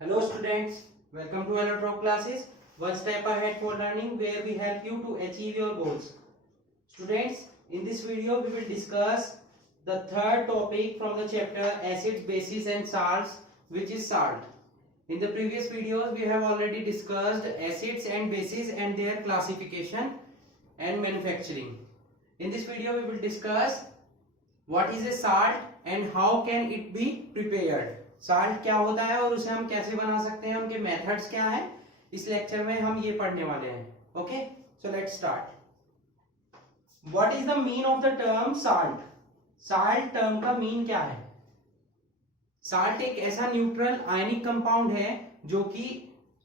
Hello students, welcome to Allotrope classes, one step ahead for learning where we help you to achieve your goals. Students, in this video we will discuss the third topic from the chapter acids, bases and salts, which is salt. In the previous videos we have already discussed acids and bases and their classification and manufacturing. In this video we will discuss what is a salt and how can it be prepared. Salt क्या होता है और उसे हम कैसे बना सकते हैं, उनके मेथड्स क्या हैं, इस लेक्चर में हम ये पढ़ने वाले हैं. Okay, so let's start. What is the mean of the term salt. Salt term का मीन क्या है. साल्ट एक ऐसा न्यूट्रल आयनिक कंपाउंड है जो कि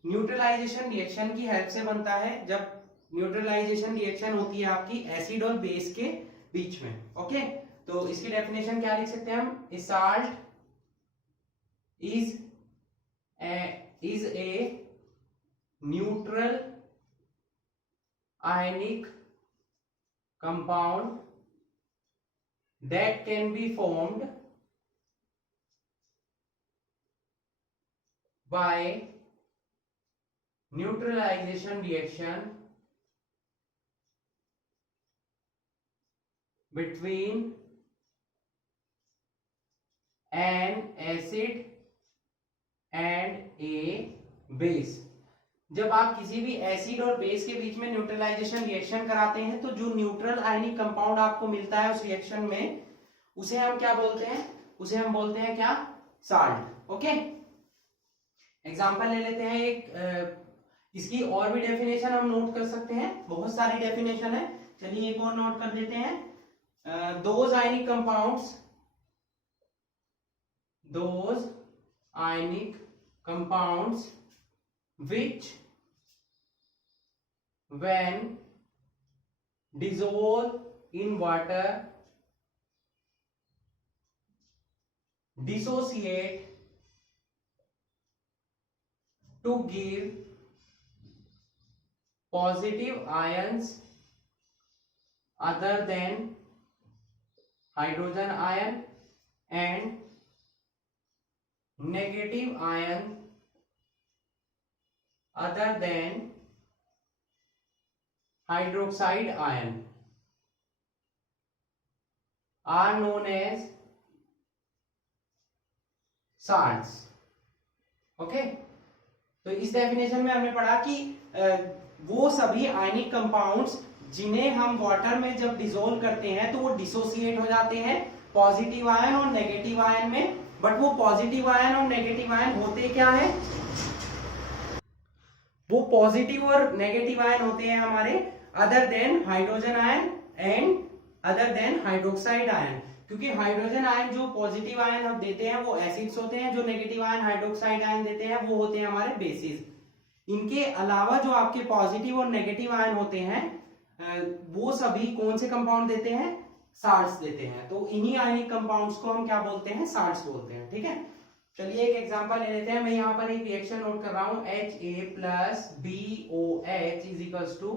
न्यूट्रलाइजेशन रिएक्शन की हेल्प से बनता है. जब न्यूट्रलाइजेशन रिएक्शन होती है आपकी एसिड और बेस के बीच में. ओके, तो इसकी डेफिनेशन क्या लिख सकते हैं हम. ए salt is a neutral ionic compound that can be formed by neutralization reaction between an acid and a base. जब आप किसी भी एसिड और बेस के बीच में न्यूट्रलाइजेशन रिएक्शन कराते हैं तो जो न्यूट्रल आयनिक कंपाउंड आपको मिलता है उस रिएक्शन में, उसे हम क्या बोलते हैं, उसे हम बोलते हैं क्या, साल्ट. ओके, एग्जांपल ले लेते हैं एक. इसकी और भी डेफिनेशन हम नोट कर सकते हैं, बहुत सारी डेफिनेशन है. चलिए एक और नोट कर लेते हैं. Those ionic compounds, those ionic compounds which when dissolve in water dissociate to give positive ions other than hydrogen ion and negative ion other than hydroxide ion are known as salts. Okay, तो इस definition में हमने पढ़ा कि वो सभी ionic compounds जिन्हें हम वाटर में जब डिसोल्व करते हैं तो वो डिसोसिएट हो जाते हैं पॉजिटिव आयन और नेगेटिव आयन में. बट वो पॉजिटिव आयन और नेगेटिव आयन होते क्या है, वो पॉजिटिव और नेगेटिव आयन होते हैं हमारे other than hydrogen ion and other than hydroxide ion. क्योंकि हाइड्रोजन आयन जो पॉजिटिव आयन हम देते हैं वो एसिड्स होते हैं, जो नेगेटिव आयन हाइड्रोक्साइड आयन देते हैं वो होते हैं हमारे बेसिस. इनके अलावा जो आपके पॉजिटिव और नेगेटिव आयन होते हैं वो सभी कौन से कंपाउंड देते हैं, साल्ट्स देते हैं. तो इन्हीं आयनिक कंपाउंड्स को हम क्या बोलते हैं, साल्ट्स बोलते हैं. ठीक है, चलिए एक एग्जांपल ले लेते हैं. मैं यहाँ पर एक रिएक्शन नोट कर रहा हूं. HA plus BOH is equals to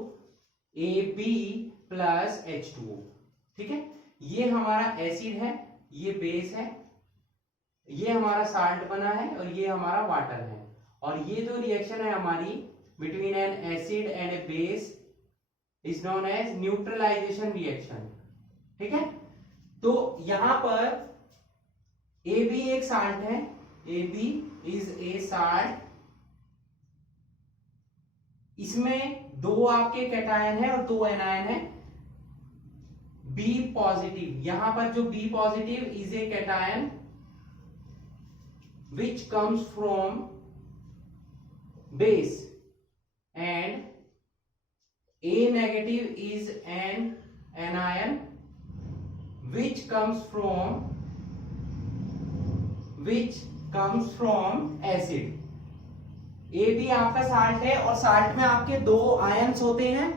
AB plus H2O. ठीक है, ये हमारा एसिड है, ये बेस है, ये हमारा साल्ट बना है और ये हमारा वाटर है. और ये जो रिएक्शन है हमारी between an acid and a base is known as neutralisation reaction. ठीक है, तो यहां पर ए बी एक साल्ट है, A B is a salt. इसमें दो आपके कैटायन है और दो एनायन है. बी पॉजिटिव, यहां पर जो B positive is a cation which comes from base and A negative is an anion which comes from acid. A भी आपका साल्ट है और साल्ट में आपके दो आयन्स होते हैं.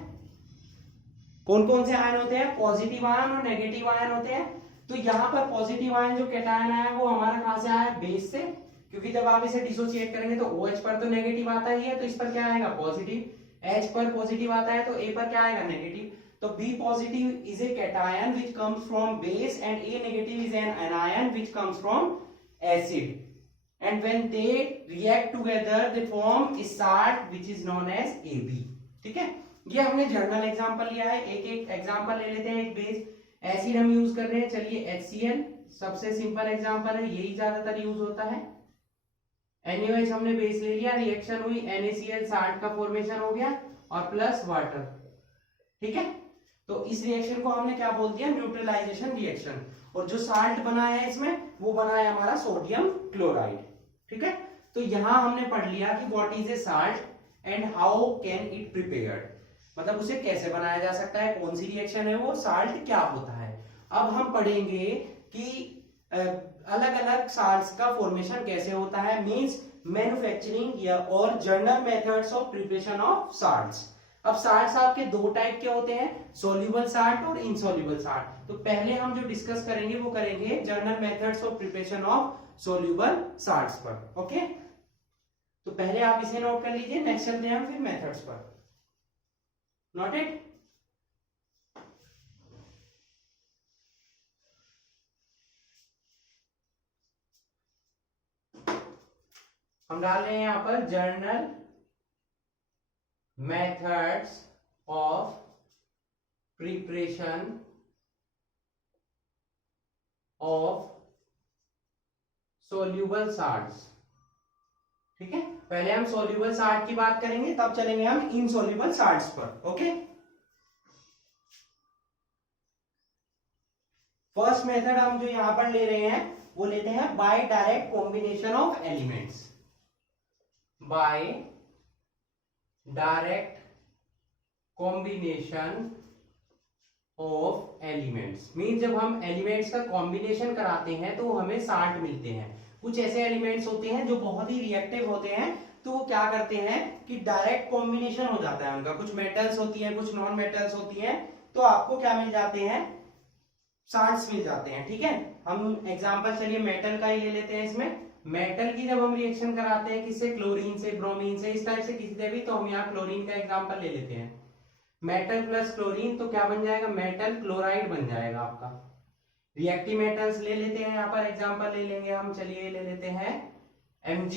कौन कौन से आयन होते हैं, पॉजिटिव आयन और नेगेटिव आयन होते हैं. तो यहाँ पर पॉजिटिव आयन जो कैटायन आया वो हमारा कहां से आया, बेस से. क्योंकि जब आप इसे डिसोसिएट करेंगे तो OH पर तो नेगेटिव आता ही है, तो इस पर क्या आएगा, पॉजिटिव. H पर पॉजिटिव आता है तो A पर क्या आएगा, negative. So B positive is a cation which comes from base and A negative is an anion which comes from acid. and when they react together they form a salt which is known as AB। ठीक है, ये हमने journal example लिया है। एक एक example ले लेते हैं। एक बेस एसिड हम यूज कर रहे हैं, चलिए HCl सबसे सिंपल एग्जांपल है, यही ज्यादातर यूज होता है। एनीवेज हमने बेस ले लिया, रिएक्शन हुई, NaCl साल्ट का फॉर्मेशन हो गया और प्लस वाटर। ठीक है, तो इस रिएक्शन को हमने क्या बोल दिया, न्यूट्रलाइजेशन रिएक्शन। और जो साल्ट बना है इसमें वो बना है हमारा सोडियम क्लोराइड। ठीक है, तो यहां हमने पढ़ लिया कि what is a salt and how can it prepared, मतलब उसे कैसे बनाया जा सकता है, कौन सी रिएक्शन है वो, साल्ट क्या होता है। अब हम पढ़ेंगे कि अलग अलग साल्ट्स का फॉर्मेशन कैसे होता है, मींस मैन्युफैक्चरिंग या और general methods of preparation of salts. अब साल्ट्स आपके दो टाइप के होते हैं, सोल्यूबल साल्ट और इनसोल्यूबल साल्ट। तो पहले हम जो डिस्कस करेंगे वो करेंगे general methods of preparation of soluble salts पर। ओके, तो पहले आप इसे नोट कर लीजिए, नेक्स्ट चलते हैं हम फिर मेथड्स पर। नोटेड। हम डाल रहे हैं यहां पर general methods of preparation of soluble salts. ठीक है, पहले हम सोल्यूबल साल्ट की बात करेंगे, तब चलेंगे हम इनसोल्यूबल साल्ट्स पर। ओके, फर्स्ट मेथड हम जो यहां पर ले रहे हैं वो लेते हैं by direct combination of elements. By direct combination of elements, mean जब हम एलिमेंट्स का कॉम्बिनेशन कराते हैं तो हमें साल्ट मिलते हैं। कुछ ऐसे एलिमेंट्स होते हैं जो बहुत ही रिएक्टिव होते हैं, तो वो क्या करते हैं कि डायरेक्ट कॉम्बिनेशन हो जाता है उनका, कुछ मेटल्स होती हैं कुछ नॉन मेटल्स होती हैं, तो आपको क्या मिल जाते हैं, साल्ट्स मिल जाते हैं। ठीक है, हम एग्जांपल चलिए मेटल का ही ले लेते हैं। इसमें मेटल की जब हम रिएक्शन कराते हैं किससे, क्लोरीन से, ब्रोमीन से, इस टाइप से किसी से भी, तो हम यहाँ क्लोरीन का एग्जांपल ले लेते हैं। मेटल प्लस क्लोरीन तो क्या बन जाएगा, मेटल क्लोराइड बन जाएगा आपका। रिएक्टिव मेटल्स ले लेते हैं, यहाँ पर एग्जांपल ले लेंगे हम, चलिए ले लेते हैं Mg,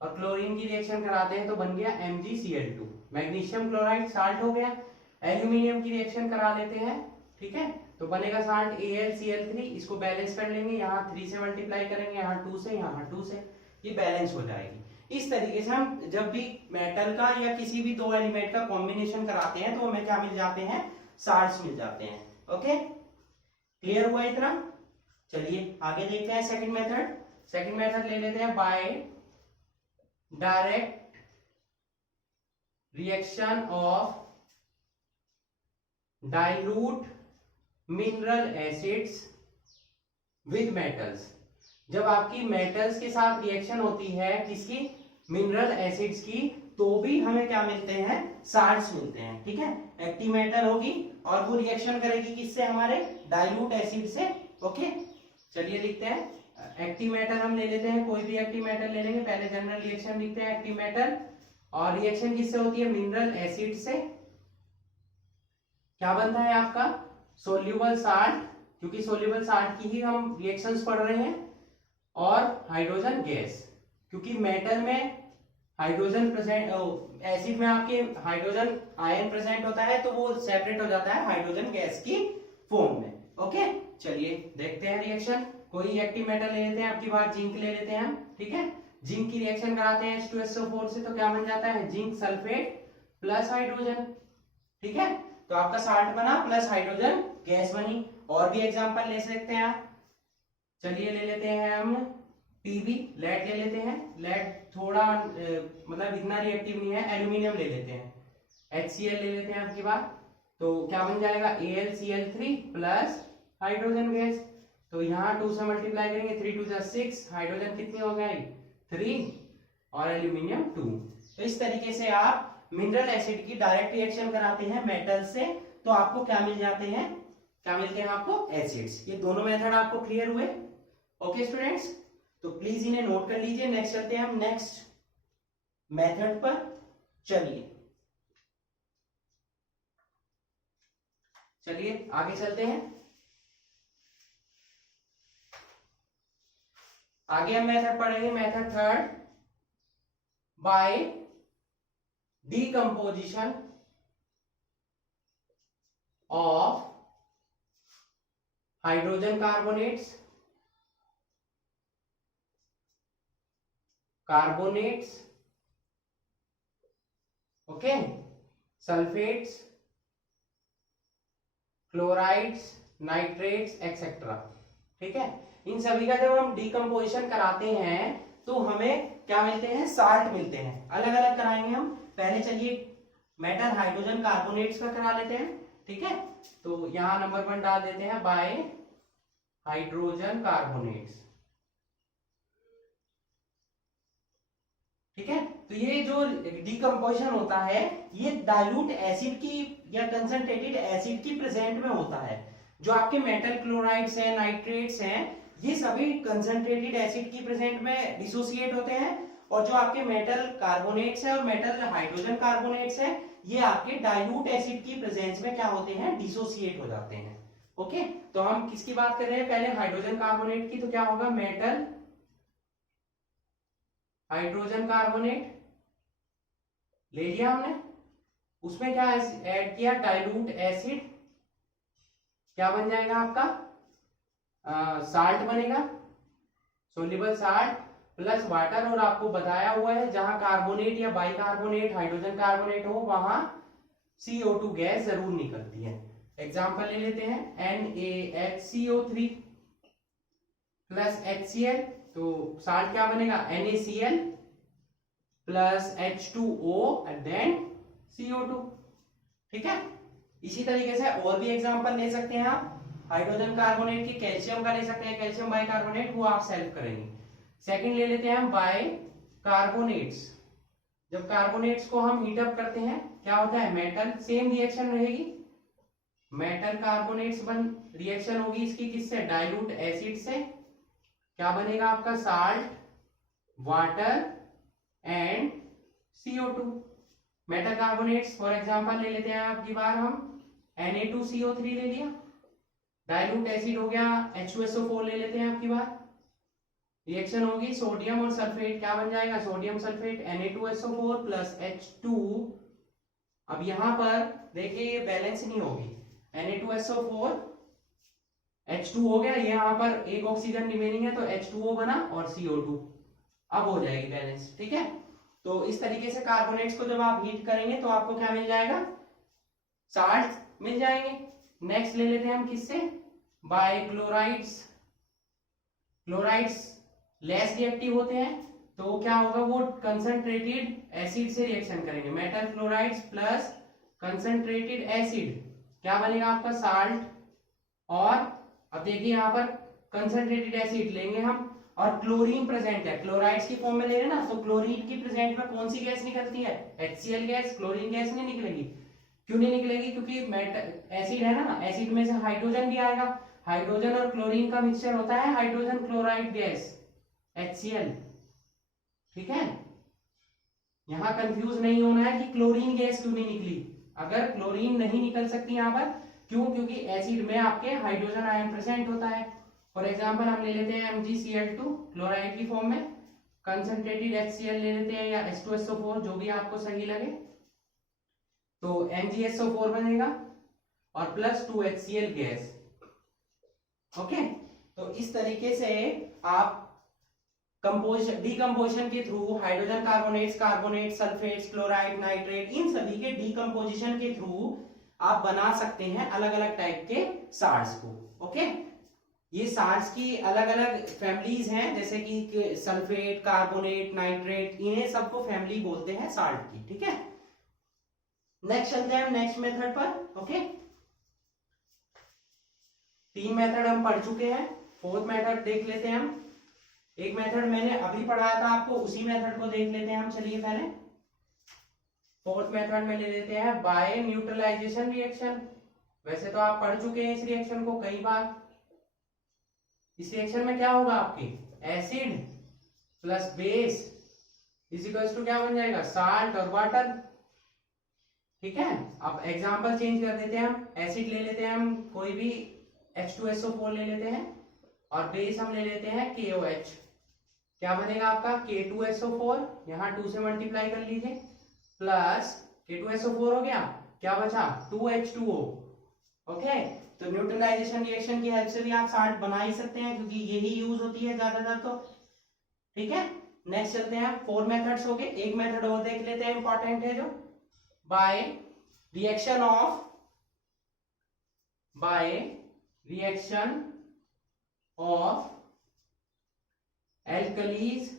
और क्लोरीन की रिएक्शन कराते हैं तो बन गया MgCl2। मैग्नीशियम क्लोराइड साल्ट हो गया। एल्यूमिनियम की रिएक्शन करा लेते हैं, ठीक है, तो बनेगा साल्ट AlCl3। इसको बैलेंस कर लेंगे, यहाँ 3 से मल्टीप्लाई करेंगे, यहाँ 2 से, यहाँ 2 से, ये बैलेंस हो जाएगी। इस तरीके से हम जब भी मेटल का या किसी भी दो एलिमेंट का कॉम्बिनेशन कराते हैं तो हमें क्या मिल जाते हैं, साल्ट्स मिल जाते हैं। ओके, क्लियर हुआ इतना। चलिए आगे देखते हैं सेकंड मेथड। सेकंड मेथड ले लेते हैं by direct reaction of dilute mineral acids with metals. जब आपकी मेटल्स के साथ रिएक्शन होती है किसकी, मिनरल एसिड्स की, तो भी हमें क्या मिलते हैं, साल्ट्स मिलते हैं। ठीक है, एक्टिव मेटल होगी और वो रिएक्शन करेगी किससे, हमारे डाइल्यूट एसिड से। ओके, चलिए लिखते हैं एक्टिव मेटल हम ले लेते हैं, कोई भी एक्टिव मेटल ले लेंगे। पहले जनरल रिएक्शन लिखते हैं एक्टिव मेटल, और रिएक्शन किससे होती है, मिनरल एसिड से। क्या बनता है आपका, सोल्यूबल साल्ट, क्योंकि सोल्यूबल साल्ट की ही हम रिएक्शंस पढ़ रहे हैं, और हाइड्रोजन गैस, क्योंकि मेटल में हाइड्रोजन प्रेजेंट, एसिड में आपके हाइड्रोजन आयन प्रेजेंट होता है, तो वो सेपरेट हो जाता है हाइड्रोजन गैस की फॉर्म में। ओके, चलिए देखते हैं रिएक्शन। कोई एक्टिव मेटल ले लेते हैं, आपकी बार जिंक ले लेते हैं हम। ठीक है, जिंक की रिएक्शन कराते हैं H2SO4 से, तो क्या बन जाता है, जिंक सल्फेट प्लस हाइड्रोजन। ठीक है, तो आपका साल्ट बना प्लस हाइड्रोजन गैस बनी। और भी एग्जांपल ले सकते हैं आप, चलिए ले लेते हैं हम पीबी, लेड ले लेते हैं। लेड थोड़ा मतलब इतना रिएक्टिव नहीं है। एल्यूमिनियम ले लेते हैं, HCl ले लेते हैं आपकी बात, तो क्या बन जाएगा, AlCl3 प्लस हाइड्रोजन गैस। तो यहाँ 2 से मल्टीप्लाई करेंगे, 3 2 जा 6, हाइड्रोजन कितनी हो गई, 3, और एल्यूमिनियम 2। तो इस तरीके से आप मिनरल एसिड की डायरेक्ट रिएक्शन कराते हैं मेटल से, तो आपको क्या मिल जाते हैं, क्या मिलते हैं आपको, एसिड्स। ये दोनों मेथड आपको क्लियर हुए। ओके स्टूडेंट्स, तो प्लीज इन्हें नोट कर लीजिए। नेक्स्ट चलते हैं हम नेक्स्ट मेथड पर। चलिए आगे चलते हैं। आगे हम मेथड पढ़ेंगे, method third, by decomposition of hydrogen carbonates, okay, sulphates, chlorides, nitrates etcetera. ठीक है, इन सभी का जब हम डीकंपोजिशन कराते हैं तो हमें क्या मिलते हैं, साल्ट मिलते हैं। अलग अलग कराएंगे हम। पहले चलिए मेटल हाइड्रोजन कार्बोनेट्स का करा लेते हैं। ठीक है, तो यहां नंबर 1 डाल देते हैं, बाय हाइड्रोजन कार्बोनेट्स। ठीक है, तो ये जो डीकंपोजिशन होता है ये डाइल्यूट एसिड की या कंसंट्रेटेड एसिड की प्रेजेंट में होता है। जो आपके मेटल क्लोराइड्स हैं, नाइट्रेट्स हैं, ये सभी कंसंट्रेटेड एसिड की प्रेजेंट में डिसोसिएट होते हैं, और जो आपके मेटल कार्बोनेट्स है और मेटल हाइड्रोजन कार्बोनेट्स है ये आपके डाइल्यूट एसिड की प्रेजेंस में क्या होते हैं, डिसोसिएट हो जाते हैं। ओके, तो हम किसकी बात कर रहे हैं, पहले हाइड्रोजन कार्बोनेट की, तो क्या होगा, मेटल हाइड्रोजन कार्बोनेट ले लिया हमने, उसमें क्या ऐड किया, डाइल्यूट एसिड, क्या बन जाएगा आपका, साल्ट बनेगा, सोल्यूबल साल्ट प्लस वाटर। और आपको बताया हुआ है जहां कार्बोनेट या बाइकार्बोनेट हाइड्रोजन कार्बोनेट हो वहां CO2 गैस जरूर निकलती है। एग्जांपल ले लेते हैं, NaHCO3 प्लस HCl, तो साल्ट क्या बनेगा, NaCl plus H2O and then CO2। ठीक है, इसी तरीके से और भी एग्जांपल ले सकते हैं आप। हाइड्रोजन कार्बोनेट की कैल्शियम का ले सकते हैं, कैल्शियम बाइकार्बोनेट, वो आप सेल्फ करेंगे। सेकंड ले लेते हैं हम बाय कार्बोनेट्स। जब कार्बोनेट्स को हम हीट अप करते हैं क्या होता है, मेटल, सेम रिएक्शन रहेगी, मेटल कार्बोनेट्स रिएक्शन होगी इसकी किससे, डाइल्यूट एसिड से, क्या बनेगा आपका, salt, water and CO2। Metal carbonates for example ले लेते हैं आपकी बार हम, Na2CO3 ले लिया, डाइल्यूट एसिड हो गया H2SO4 ले लेते हैं आपकी बार, रिएक्शन होगी सोडियम और सल्फेट, क्या बन जाएगा, sodium sulphate Na2SO4 plus H2। अब यहां पर देखिए ये बैलेंस नहीं होगी, Na2SO4 H2 हो गया, ये यहां पर एक ऑक्सीजन रिमेनिंग है तो H2O बना और CO2, अब हो जाएगी बैलेंस। ठीक है, तो इस तरीके से कार्बोनेट्स को जब आप हीट करेंगे तो आपको क्या मिल जाएगा, साल्ट मिल जाएंगे। नेक्स्ट ले लेते हैं हम किससे, by chlorides. Chlorides less reactive होते हैं तो क्या होगा, वो कंसंट्रेटेड एसिड से रिएक्शन करेंगे, metal chlorides plus concentrated acid, क्या बनेगा आपका, साल्ट। और अब देखिए यहाँ पर कंसंट्रेटेड एसिड लेंगे हम और क्लोरीन प्रेजेंट है, क्लोराइड्स की फॉर्म में ले रहे हैं ना, तो क्लोरीन की प्रेजेंट में कौन सी गैस निकलती है, HCl गैस, क्लोरीन गैस नहीं निकलेगी। क्यों नहीं निकलेगी, क्योंकि एसिड है ना, एसिड में से हाइड्रोजन भी आएगा, हाइड्रोजन और क्लोरीन का मिक्सचर होता है हाइड्रोजन क्लोराइड गैस, HCl। ठीक है, यहां कंफ्यूज नहीं होना है कि क्लोरीन गैस क्यों नहीं निकली। अगर क्लोरीन नहीं निकल सकती यहां पर, क्यों, क्योंकि एसिड में आपके हाइड्रोजन आयन प्रेजेंट होता है। फॉर एग्जांपल हम ले लेते हैं MgCl2 क्लोराइड की फॉर्म में, कंसंट्रेटेड HCl ले लेते हैं या H2SO4 जो भी आपको सही लगे, तो MgSO4 बनेगा और प्लस 2HCl गैस। ओके, तो इस तरीके से आप डीकंपोजिशन के through hydrogen carbonates, carbonate, sulphates, chloride, nitrate, इन सभी के डीकंपोजिशन के थ्रू आप बना सकते हैं अलग अलग टाइप के साल्ट्स को। ओके, ये साल्ट्स की अलग अलग फैमिलीज हैं, जैसे कि सल्फेट, कार्बोनेट, नाइट्रेट, इन्हें सबको फैमिली बोलते हैं साल्ट की। ठीक है, नेक्स्ट चलते हैं नेक्स्ट मेथड पर। ओके, 3 मेथड हम पढ़ चुके हैं, 4th मेथड देख लेते हैं हम। एक मेथड मैंने अभी पढ़ाया था आपको, उसी मेथड को देख लेते हैं हम। चलिए पहले 4th मेथड में ले लेते हैं बाय न्यूट्रलाइजेशन रिएक्शन। वैसे तो आप पढ़ चुके हैं इस रिएक्शन को कई बार। इस रिएक्शन में क्या होगा, आपकी acid plus base is equals to क्या बन जाएगा, साल्ट और वाटर। ठीक है, अब एग्जांपल चेंज कर देते हैं हम। एसिड ले लेते हैं हम कोई भी, H2SO4 ले लेते हैं, और बेस हम ले लेते हैं KOH। क्या बनेगा आपका K2SO4, यहाँ 2 से मल्टीप्लाई कर लीजिए, प्लस K2SO4 हो गया, क्या बचा 2H2O। ओके, तो न्यूट्रलाइजेशन रिएक्शन की हेल्प से भी आप साल्ट बना ही सकते हैं, क्योंकि यही यूज होती है ज्यादातर। तो ठीक है, नेक्स्ट चलते हैं, 4 मेथड्स हो गए। एक मेथड और देख लेते हैं, इंपॉर्टेंट है जो, by reaction of alkalis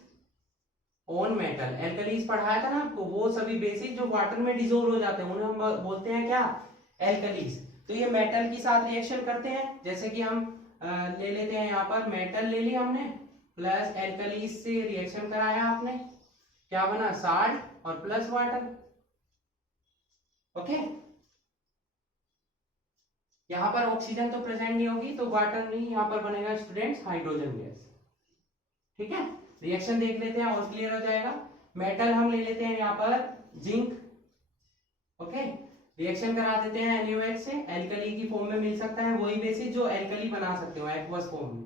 on metal. Alkalis पढ़ाया था ना आपको, वो सभी बेसिक जो वाटर में डिसोल्व हो जाते हैं उन्हें हम बोलते हैं क्या, एल्कलीज। तो ये मेटल के साथ रिएक्शन करते हैं, जैसे कि हम ले लेते हैं, यहाँ पर मेटल ले लिया हमने, प्लस एल्कलीज से रिएक्शन कराया आपने, क्या बना साल्ट और प्लस वाटर। ओके, यहाँ पर ऑक्सीजन तो प्रेजेंट नहीं होगी, तो वाटर नहीं, यहाँ पर बनेगा स्टूडेंट्स हाइड्रोजन गैस। ठीक है, रिएक्शन देख लेते हैं और क्लियर हो जाएगा। मेटल हम ले लेते हैं यहाँ पर जिंक। ओके, रिएक्शन करा देते हैं NaOH से, एल्कली की फॉर्म में मिल सकता है, वही बेसिस जो एल्कली बना सकते हो एक्वस फॉर्म में।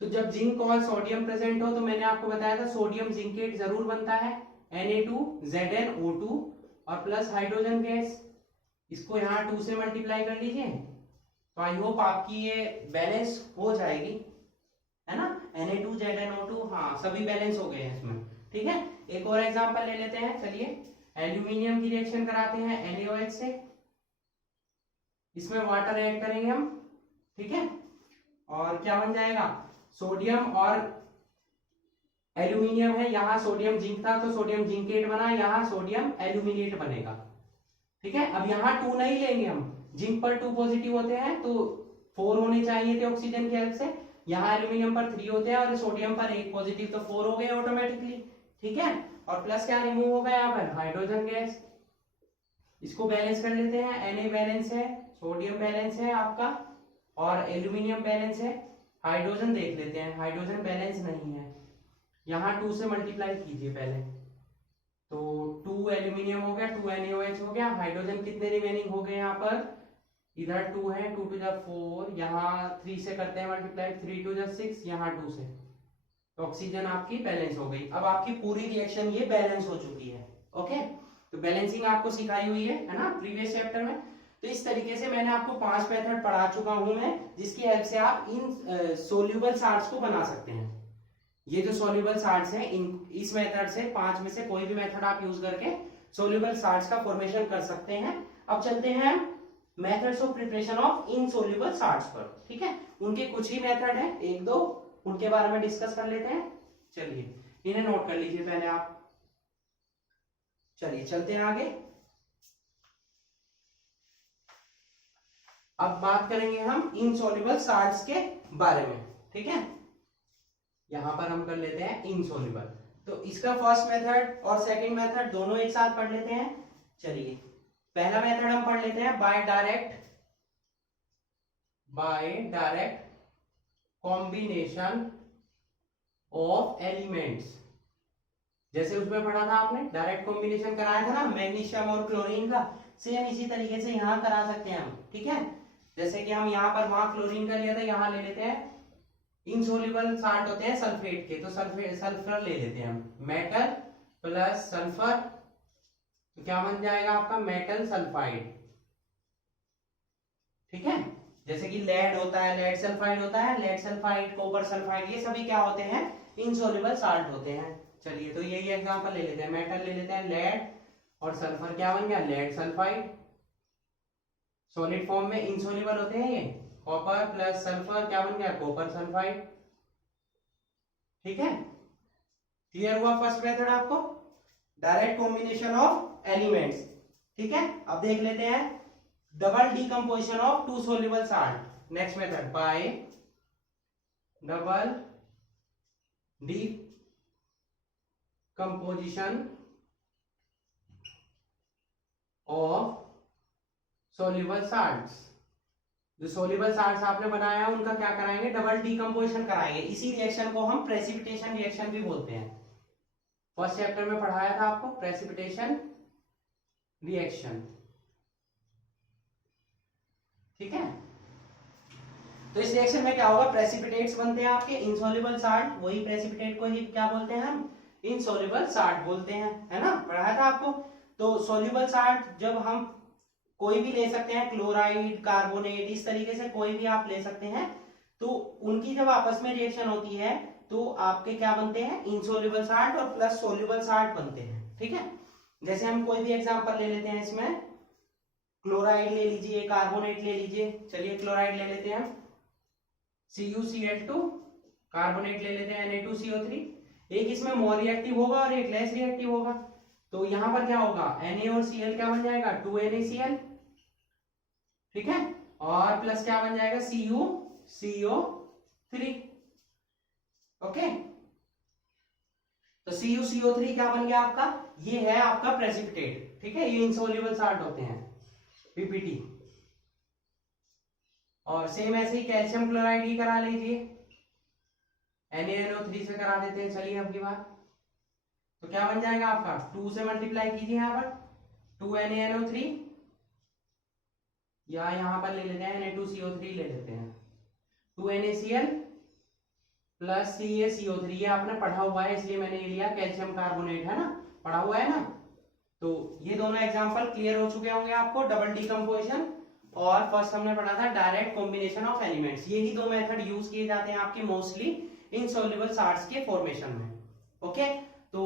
तो जब जिंक और सोडियम प्रेजेंट हो, तो मैंने आपको बताया था सोडियम जिंकेट जरूर बनता है, Na2ZnO2 और प्लस हाइड्रोजन गैस। इसको यहाँ 2 से मल्टीप्लाई कर लीजिए, तो आई होप आपकी ये बैलेंस हो जाएगी, है ना। Na2ZnO2, हाँ सभी बैलेंस हो गए हैं इसमें। ठीक है, एक और एग्जांपल ले लेते हैं, चलिए। एल्यूमिनियम की रिएक्शन कराते हैं NaOH से, इसमें वाटर ऐड करेंगे हम। ठीक है, और क्या बन जाएगा, सोडियम और एल्यूमिनियम है, यहाँ सोडियम जिंक था तो सोडियम जिंकेट बना, यहाँ सोडियम एल्यूमिनेट बनेगा। ठीक है, अब यहाँ 2 नहीं लेंगे हम, जिंक पर 2 पॉजिटिव होते हैं तो 4 होने चाहिए थे ऑक्सीजन की हेल्प से, यहाँ एल्यूमिनियम पर 3 होते हैं और सोडियम पर 1 पॉजिटिव, तो 4 हो गए ऑटोमेटिकली। ठीक है, और प्लस क्या रिमूव होगा यहाँ पर, हाइड्रोजन गैस। इसको बैलेंस कर लेते हैं, Na बैलेंस है, सोडियम बैलेंस है आपका, और एल्यूमिनियम बैलेंस है। हाइड्रोजन देख लेते हैं, हाइड्रोजन बैलेंस नहीं है, यहाँ 2 से मल्टीप्लाई कीजिए पहले, तो 2 एल्यूमिनियम हो गया, 2 NaOH हो गया, हाइड्रोजन कितने रिमेनिंग हो गए यहाँ पर, इधर 2 है, 2 टू 4, यहाँ 3 से करते हैं मल्टीप्लाई, 3 टू 6, यहाँ 2 से, तो ऑक्सीजन आपकी बैलेंस हो गई। अब आपकी पूरी रिएक्शन ये बैलेंस हो चुकी है। ओके, तो बैलेंसिंग आपको सिखाई हुई है ना प्रीवियस चैप्टर में। तो इस तरीके से मैंने आपको 5 मेथड पढ़ा चुका हूं मैं, जिसकी हेल्प से आप इन सोल्यूबल साल्ट्स को बना सकते हैं। ये जो सोल्यूबल साल्ट्स हैं, इस मेथड से 5 में से कोई भी मेथड आप यूज करके सोल्यूबल साल्ट्स का फॉर्मेशन कर सकते हैं। अब चलते हैं methods of preparation of insoluble salts पर। ठीक है, उनके कुछ ही मेथड है, 1-2, उनके बारे में डिस्कस कर लेते हैं। चलिए, इन्हें नोट कर लीजिए पहले आप। चलिए चलते हैं आगे। अब बात करेंगे हम इनसोल्यूबल साल्ट्स के बारे में। ठीक है, यहां पर हम कर लेते हैं इनसोल्यूबल। तो इसका फर्स्ट मेथड और सेकंड मेथड दोनों एक साथ पढ़ लेते हैं। चलिए, पहला मेथड हम पढ़ लेते हैं by direct combination of elements. जैसे उसमें पढ़ा था आपने, डायरेक्ट कॉम्बिनेशन कराया था ना मैग्नीशियम और क्लोरीन का, सेम इसी तरीके से यहाँ करा सकते हैं हम। ठीक है, जैसे कि हम यहाँ पर वहां क्लोरीन का लिया था, यहाँ ले लेते हैं इनसोल्यूबल साल्ट होते हैं सल्फेट के, तो सल्फर ले लेते हैं हम, मेटल प्लस सल्फर, तो क्या बन जाएगा आपका मेटल सल्फाइड। ठीक है, जैसे कि लेड होता है, लेड सल्फाइड होता है, लेड सल्फाइड, कॉपर सल्फाइड, ये सभी क्या होते हैं, इनसोल्यूबल साल्ट होते हैं। चलिए, तो यही एग्जांपल ले लेते हैं, मेटल ले लेते हैं लेड, और सल्फर क्या बन गया, लेड सल्फाइड। सॉलिड फॉर्म में इनसोल्यूबल होते हैं ये, कॉपर प्लस सल्फर क्या बन गया, कॉपर सल्फाइड। ठीक है, क्लियर हुआ फर्स्ट मेथड आपको, डायरेक्ट कॉम्बिनेशन ऑफ एलिमेंट्स। ठीक है, अब देख लेते हैं double decomposition of 2 soluble salt. Next method by double decomposition of soluble salts. जो सोल्यूबल साल्ट्स आपने बनाया है उनका क्या कराएंगे, डबल डीकंपोजिशन कराएंगे। इसी रिएक्शन को हम प्रेसिपिटेशन रिएक्शन भी बोलते हैं। फर्स्ट चैप्टर में पढ़ाया था आपको प्रेसिपिटेशन रिएक्शन। ठीक है, तो इस रिएक्शन में क्या होगा, प्रेसिपिटेट्स बनते हैं आपके इनसॉल्युबल साल्ट, वही प्रेसिपिटेट को ही क्या बोलते हैं हम, इनसॉल्युबल साल्ट बोलते हैं, है ना, पढ़ाया था आपको। तो सॉल्युबल साल्ट जब हम कोई भी ले सकते हैं, क्लोराइड, कार्बोनेट, इस तरीके से कोई भी आप ले सकते हैं, तो उनकी जब आपस में रिएक्शन होती है तो आपके क्या बनते हैं, इनसॉल्युबल साल्ट और प्लस सॉल्युबल साल्ट बनते हैं, ठीक है। जैसे हम कोई भी एग्जांपल ले लेते हैं, इसमें क्लोराइड ले लीजिए, कार्बोनेट ले लीजिए, चलिए क्लोराइड ले लेते हैं, CuCl2, कार्बोनेट ले लेते हैं Na2CO3, एक इसमें मोर रिएक्टिव होगा और एक लेस रिएक्टिव होगा, तो यहां पर क्या होगा, Na और Cl क्या बन जाएगा, 2NaCl, ठीक है, और प्लस क्या बन जाएगा, CuCO3, ओके। तो CuCO3 क्या बन गया आपका, ये है आपका प्रेसिपिटेट, ठीक है, ये इनसॉल्युबल साल्ट होते हैं, PPT। और सेम ऐसे ही कैल्शियम क्लोराइड ही करा लीजिए, NaNO3 से करा देते हैं, चलिए अब की बात, तो क्या बन जाएगा आपका, 2 से मल्टीप्लाई कीजिए यहाँ पर, 2NaNO3, या यहाँ पर ले लेते हैं Na2CO3 ले लेते हैं, 2NaCl प्लस CaCO3, ये आपने पढ़ा हुआ है इसलिए मैंने ये लिया, कैल्शियम कार्बोनेट है ना, पढ़ा हुआ है ना। तो ये दोनों एग्जांपल क्लियर हो चुके होंगे आपको, डबल डिकम्पोजिशन और फर्स्ट हमने पढ़ा था डायरेक्ट कॉम्बिनेशन ऑफ एलिमेंट्स। यही दो मेथड यूज किए जाते हैं आपके मोस्टली इनसॉल्युबल साल्ट्स के फॉर्मेशन में, ओके। तो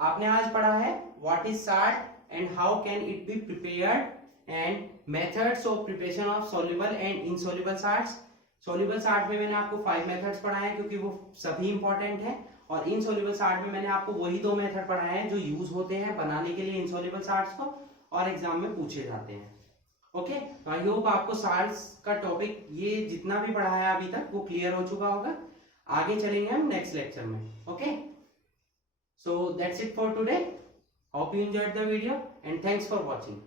आपने आज पढ़ा है what is salt and how can it be prepared and methods of preparation of soluble and insoluble salts. Soluble salt में मैंने आपको 5 मेथड्स पढ़ाए हैं क्योंकि वो सभी इंपॉर्टेंट है, और इनसॉल्युबल साल्ट में मैंने आपको वही 2 मेथड पढ़ाए हैं जो यूज होते हैं बनाने के लिए इनसॉल्युबल साल्ट्स को और एग्जाम में पूछे जाते हैं, ओके। तो आई होप आपको साल्ट्स का टॉपिक ये जितना भी पढ़ा है अभी तक वो क्लियर हो चुका होगा। आगे चलेंगे हम नेक्स्ट लेक्चर में, okay. So that's it for today, hope you enjoyed the video and thanks for watching.